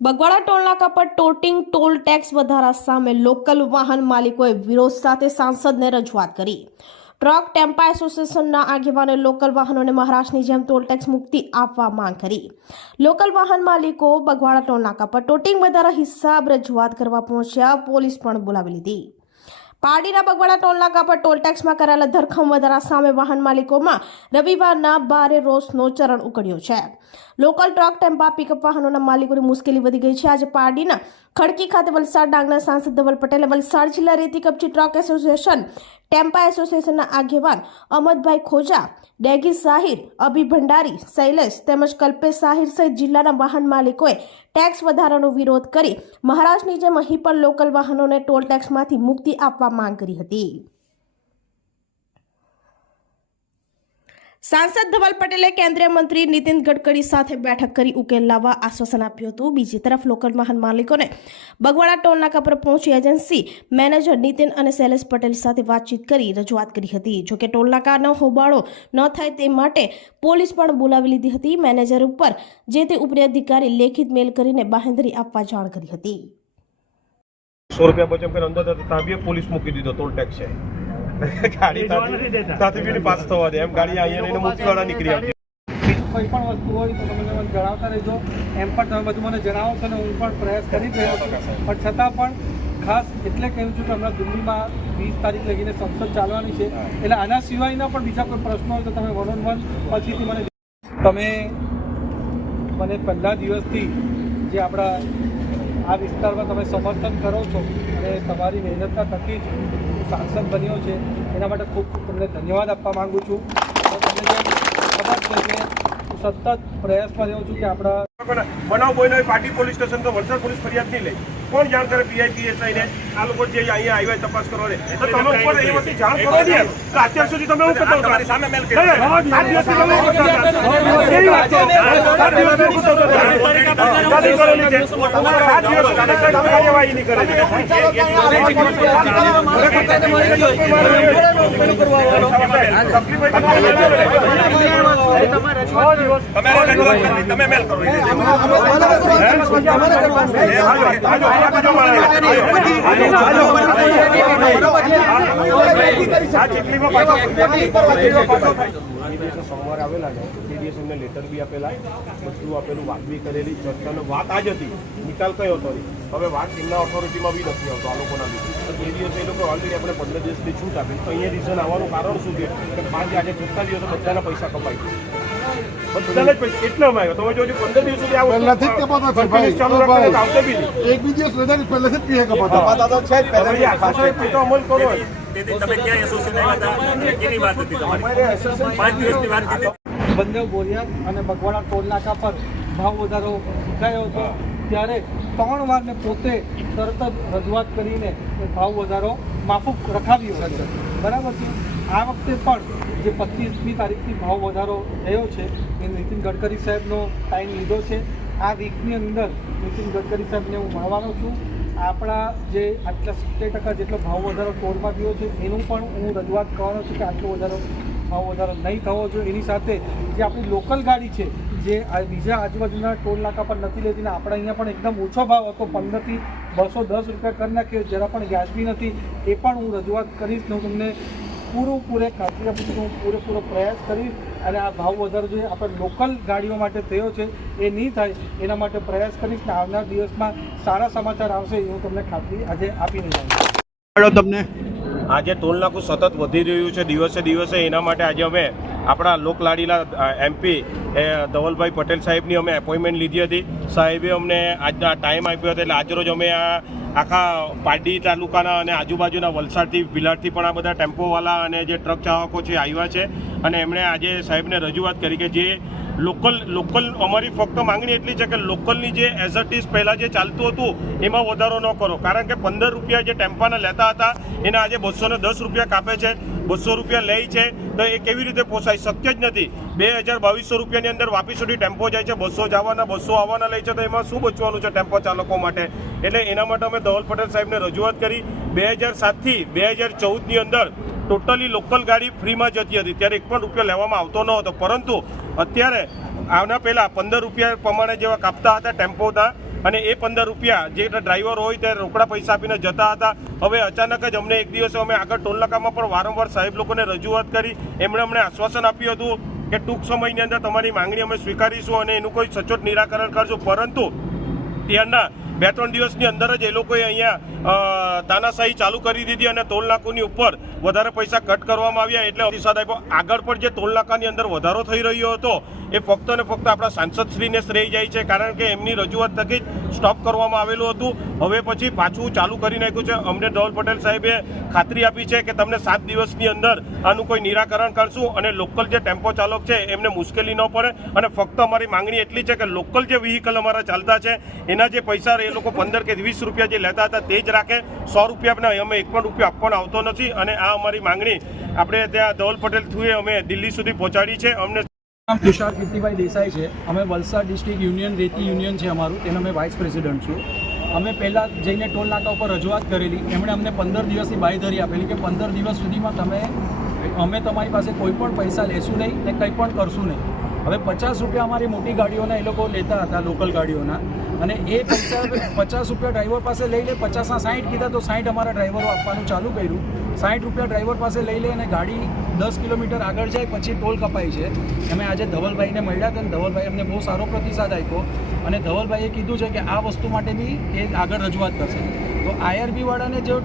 બગવાડા ટોલનાકા પર ટોટિંગ, toll tax વધારા સામે લોકલ વાહન માલિકોએ વિરોધ સાથે સાંસદને રજૂઆત કરી. ટ્રક, ટેમ્પા એસોસિએશનના આગેવાને લોકલ વાહનોને મહારાષ્ટ્રની જેમ ટોલ ટેક્સ મુક્તિ આપવા માંગ કરી. લોકલ વાહન માલિકો બગવાડા ટોલનાકા પર ટોટિંગ વધારા હિસાબ રજૂઆત કરવા પહોંચ્યા, પોલીસ પણ બોલાવી લીધી. પારડીના બગવાડા ટોલનાકા પર ટોલ કરાયેલા ધરખમ વધારા સામે વાહન માલિકોમાં રવિવારના ભારે રોષનો ચરણ ઉકળ્યો છે. લોકલ ટ્રક, ટેમ્પા, પિકઅપ વાહનોના માલિકોની મુશ્કેલી વધી ગઈ છે. આજે પારડીના ખડકી ખાતે વલસાડ ડાંગના સાંસદ ધવલ પટેલે વલસાડ જિલ્લા રેતી કપચી ટ્રક એસોસિએશન, ટેમ્પા એસોસિએશનના આગેવાન અમદભાઈ ખોજા, ડેગી સાહિર, અભિ ભંડારી, શૈલેષ તેમજ કલ્પેશ સાહિર સહિત જિલ્લાના વાહન માલિકોએ ટેક્સ વધારાનો વિરોધ કરી મહારાષ્ટ્રની જેમ અહીં પણ લોકલ વાહનોને ટોલ ટેક્સમાંથી મુક્તિ આપવા માંગ કરી હતી. સાંસદ ધવલ પટેલે કેન્દ્રીય મંત્રી નીતિન ગડકરી સાથે બેઠક કરી ઉકેલ લાવવા આશ્વાસન આપ્યું હતું. બીજી તરફ લોકલ વાહન માલિકોને બગવાડા ટોલનાકા પર પહોંચી એજન્સી મેનેજર નીતિન અને શૈલેષ પટેલ સાથે વાતચીત કરી રજૂઆત કરી હતી. જોકે ટોલનાકાનો હોબાળો ન થાય તે માટે પોલીસ પણ બોલાવી લીધી હતી. મેનેજર ઉપર જે તે ઉપરી અધિકારી લેખિત મેલ કરીને બાહેંધરી આપવા જાણ કરી હતી. સો રૂપિયા કરીને અંદર જતા પોલીસ મૂકી દીધો, ટોલ ટેક્સ છે ગાડી બી પાસ થવા દે. એમ ગાડી અહીંયા લઈને મોતીવાડા નીકળી આવતી કોઈ પણ વસ્તુ હોય તો તમે મને જણાવતા રહેજો. એમ પણ તમે બધું મને જણાવો છો ને હું પણ પ્રયાસ કરી રહ્યો છું. પણ છતાં પણ ખાસ એટલે કહ્યું છું કે હમણાં દિલ્હીમાં વીસ તારીખ લગીને સંસદ ચાલવાની છે. એટલે આના સિવાયના પણ બીજા કોઈ પ્રશ્નો હોય તો તમે વન ઓન વન પછીથી મને તમે મને પહેલા દિવસથી જે આપણા આ વિસ્તારમાં તમે સમર્થન કરો છો અને તમારી મહેનતના થકી જ સાંસદ બન્યો છે, એના માટે ખૂબ તમને ધન્યવાદ આપવા માગું છું. કે હું સતત પ્રયાસમાં રહ્યો છું કે આપણા બનાવ બોયનો પાર્ટી પોલીસ સ્ટેશન તો વલસાડ પોલીસ ફરિયાદ નહીં લે. કોણ જાણ કરે પીઆઈપીએસઆઈ ને આ લોકો જે અહીંયા આવ્યા તપાસ કરવા દે તો તમે ઉપર એ વખતે જાણ કરો ને અત્યાર સુધી તમે એવું કરતા તમારી સામે મેલ સાત દિવસ તમે એવું કરતા હતા. કેવી વાત છે? સાત દિવસથી એવું કરતા. દાદી કરેલી છે. સાત સાહેબ તમે કાર્યવાહી નહીં કરે તમે મેલ કરો સોમવારે આવેલા છે તે દિવસે એમને લેટર બી આપેલા બધું આપેલું વાત બી કરેલી ચર્ચાનો વાત આ જ હતી નિકાલ કયો હતો હવે વાત એમના ઓથોરિટીમાં બી નથી આવતો આ લોકોના લીધે તો તે દિવસે એ લોકો ઓલરેડી આપણે પંદર દિવસની છૂટ આપી તો અહીંયા રીઝન આવવાનું કારણ શું છે કે પાંચ આજે છૂટતા દિવસે બધાના પૈસા કપાઈ બંને બોરિયા અને બગવાડા ટોલ નાકા પર ભાવ વધારો થયો હતો. ત્યારે ત્રણ વાર ને પોતે તરત જ રજૂઆત કરીને એ ભાવ વધારો માફુક રખાવ્યો હતો. બરાબર છે? આ વખતે પણ જે પચીસમી તારીખથી ભાવ વધારો થયો છે એ નીતિન ગડકરી સાહેબનો ટાઈમ લીધો છે. આ વીકની અંદર નીતિન ગડકરી સાહેબને હું મળવાનો છું. આપણા જે આટલા સિત્તેર ટકા જેટલો ભાવ વધારો ટોલમાં થયો છે, એનું પણ હું રજૂઆત કરવાનો છું કે આટલો વધારો, ભાવ વધારો નહીં થવો જોઈએ. એની સાથે જે આપણી લોકલ ગાડી છે, જે બીજા આજુબાજુના ટોલ નાકા પર નથી લેતી ને આપણે અહીંયા પણ એકદમ ઓછો ભાવ હતો, પંદરથી બસો દસ રૂપિયા કરી નાખ્યો જરા પણ વ્યાજબી નથી. એ પણ હું રજૂઆત કરીશ ને હું તમને પૂરેપૂરે ખાતરી આપું છું હું પૂરેપૂરો પ્રયાસ કરીશ અને આ ભાવ વધારો જોઈએ આપણે લોકલ ગાડીઓ માટે થયો છે એ નહીં થાય એના માટે પ્રયાસ કરીશ ને આવનાર દિવસમાં સારા સમાચાર આવશે એ હું તમને ખાતરી આજે આપીને જાઉં તમને. આજે ટોલ નાકું સતત વધી રહ્યું છે દિવસે દિવસે એના માટે આજે અમે આપણા લોકલાડીલા એમપી એ ધવલભાઈ પટેલ સાહેબની અમે એપોઇન્ટમેન્ટ લીધી હતી. સાહેબે અમને આજના ટાઈમ આપ્યો હતો એટલે આજરોજ અમે આ આખા પારડી તાલુકાના અને આજુબાજુના વલસાડથી, ભિલાડથી પણ આ બધા ટેમ્પોવાળા અને જે ટ્રક ચાહકો છે, આવ્યા છે. અને એમણે આજે સાહેબને રજૂઆત કરી કે જે લોકલ લોકલ અમારી ફક્ત માંગણી એટલી છે કે લોકલની જે એઝ અટ ઇઝ પહેલાં જે ચાલતું હતું, એમાં વધારો ન કરો. કારણ કે પંદર રૂપિયા જે ટેમ્પાના લેતા હતા, એના આજે બસો દસ રૂપિયા કાપે છે, બસો રૂપિયા લે છે, તો એ કેવી રીતે પોસાય શક્ય જ નથી. બે હજાર બાવીસો રૂપિયાની અંદર વાપી સુધી ટેમ્પો જાય છે, બસો જવાના, બસો આવવાના લે છે, તો એમાં શું બચવાનું છે ટેમ્પો ચાલકો માટે? એટલે એના માટે અમે ધવલ પટેલ સાહેબને રજૂઆત કરી. બે હજાર સાતથી બે હજાર ચૌદની અંદર ટોટલી લોકલ ગાડી ફ્રીમાં જતી હતી ત્યારે એક પણ રૂપિયો લેવામાં આવતો ન હતો પરંતુ અત્યારે આના પહેલાં પંદર રૂપિયા પ્રમાણે જેવા કાપતા હતા ટેમ્પોના અને એ પંદર રૂપિયા જે ડ્રાઈવર હોય તે રોકડા પૈસા આપીને જતા હતા. હવે અચાનક જ અમને એક દિવસે અમે આગળ ટોલનાકામાં પણ વારંવાર સાહેબ લોકોને રજૂઆત કરી. એમણે અમને આશ્વાસન આપ્યું હતું કે ટૂંક સમયની અંદર તમારી માંગણી અમે સ્વીકારીશું અને એનું કોઈ સચોટ નિરાકરણ કરશું. પરંતુ ત્યારના બે, ત્રણ દિવસની અંદર જ એ લોકોએ અહીંયા તાનાશાહી ચાલુ કરી દીધી અને ટોલ નાકુની ઉપર વધારે પૈસા કટ કરવામાં આવ્યા એટલે પ્રતિસાદ આપ્યો. આગળ પણ જે ટોલનાકાની અંદર વધારો થઈ રહ્યો હતો, એ ફક્ત ને ફક્ત આપણા સાંસદશ્રીને શ્રેય જાય છે, કારણ કે એમની રજૂઆત થકી જ સ્ટોપ કરવામાં આવેલું હતું. હવે પછી પાછું ચાલુ કરી નાખ્યું છે. અમને ધવલ પટેલ સાહેબે ખાતરી આપી છે કે તમને સાત દિવસની અંદર આનું કોઈ નિરાકરણ કરશું અને લોકલ જે ટેમ્પો ચાલક છે, એમને મુશ્કેલી ન પડે. અને ફક્ત અમારી માંગણી એટલી છે કે લોકલ જે વ્હીકલ અમારા ચાલતા છે એના જે પૈસા એ લોકો પંદર કે વીસ રૂપિયા જે લેતા હતા તે જ રાખે. સો રૂપિયા અમે એક પણ રૂપિયા આપવાનો આવતો નથી અને આ અમારી માંગણી આપણે ત્યાં ધવલ પટેલ થ્રુએ અમે દિલ્હી સુધી પહોંચાડી છે. અમને તુષાર કીર્તિભાઈ દેસાઈ છે. અમે વલસાડ ડિસ્ટ્રિક્ટ યુનિયન, રેતી યુનિયન છે અમારું. તેનો અમે વાઇસ પ્રેસિડન્ટ છું. અમે પહેલાં જઈને ટોલ નાકા ઉપર રજૂઆત કરેલી. એમણે અમને પંદર દિવસની બાંયધરી આપેલી કે પંદર દિવસ સુધીમાં તમે, અમે તમારી પાસે કોઈ પણ પૈસા લેશું નહીં ને કંઈ પણ કરશું નહીં. હવે પચાસ રૂપિયા અમારી મોટી ગાડીઓના એ લોકો લેતા હતા, લોકલ ગાડીઓના. અને એ પૈસા પચાસ રૂપિયા ડ્રાઈવર પાસે લઈ લે પચાસના સાઠ કીધા તો સાઠ અમારા ડ્રાઈવરો આપવાનું ચાલુ કર્યું. સાઠ રૂપિયા ડ્રાઈવર પાસે લઈ લે અને ગાડી દસ કિલોમીટર આગળ જાય, પછી ટોલ કપાય છે. અમે આજે ધવલભાઈને મળ્યા હતા અને ધવલભાઈ અમને બહુ સારો પ્રતિસાદ આપ્યો. અને ધવલભાઈએ કીધું છે કે આ વસ્તુ માટે બી એ આગળ રજૂઆત કરશે. તો આઈઆરબી વાળાને જો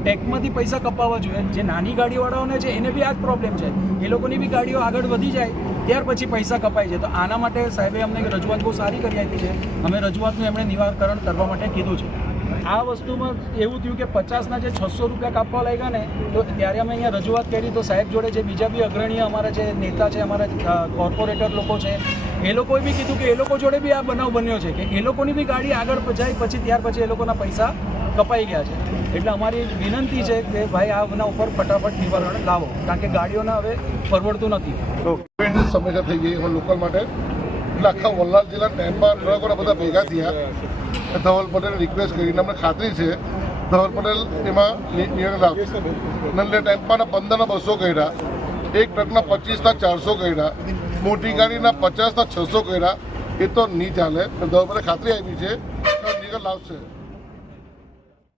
ટેકમાંથી પૈસા કપાવવા જોઈએ, જે નાની ગાડીવાળાઓને છે, એને બી આ જ પ્રોબ્લેમ છે. એ લોકોની બી ગાડીઓ આગળ વધી જાય, ત્યાર પછી પૈસા કપાય છે. તો આના માટે સાહેબે અમને રજૂઆત બહુ સારી કરી આપી છે. અમે રજૂઆતનું એમણે નિવારણ કરવા માટે કીધું છે. આ વસ્તુમાં એવું થયું કે પચાસના જે છસો રૂપિયા કાપવા લાગ્યા ને તો ત્યારે અમે અહીંયા રજૂઆત કરી તો સાહેબ જોડે જે બીજા બી અગ્રણીય અમારા જે નેતા છે અમારા કોર્પોરેટર લોકો છે એ લોકોએ બી કીધું કે એ લોકો જોડે બી આ બનાવ બન્યો છે કે એ લોકોની બી ગાડી આગળ જાય પછી ત્યાર પછી એ લોકોના પૈસા કપાઈ ગયા છે. એટલે અમારી વિનંતી છે કે ભાઈ આના ઉપર ફટાફટ નિવારણ લાવો કારણ કે ગાડીઓના હવે પરવડતું નથી. સમસ્યા થઈ ગઈ લોકલ માટે એટલે આખા વલસાડ જિલ્લા ટેમ્પા ટ્રકોના બધા ભેગા થયા. ધવલ પટેલ રિક્વેસ્ટ કરીને અમને ખાતરી છે. ધવલ પટેલ એમાં નિર્ણય લાવશે નંદે ટેમ્પાના પંદરના બસો કર્યા. એક ટ્રકના પચીસના ચારસો કર્યા. મોટી ગાડીના પચાસના છસો કર્યા. એ તો નહીં ચાલે. ધવલ પટેલ ખાતરી આપી છે. નિર્ણય લાવશે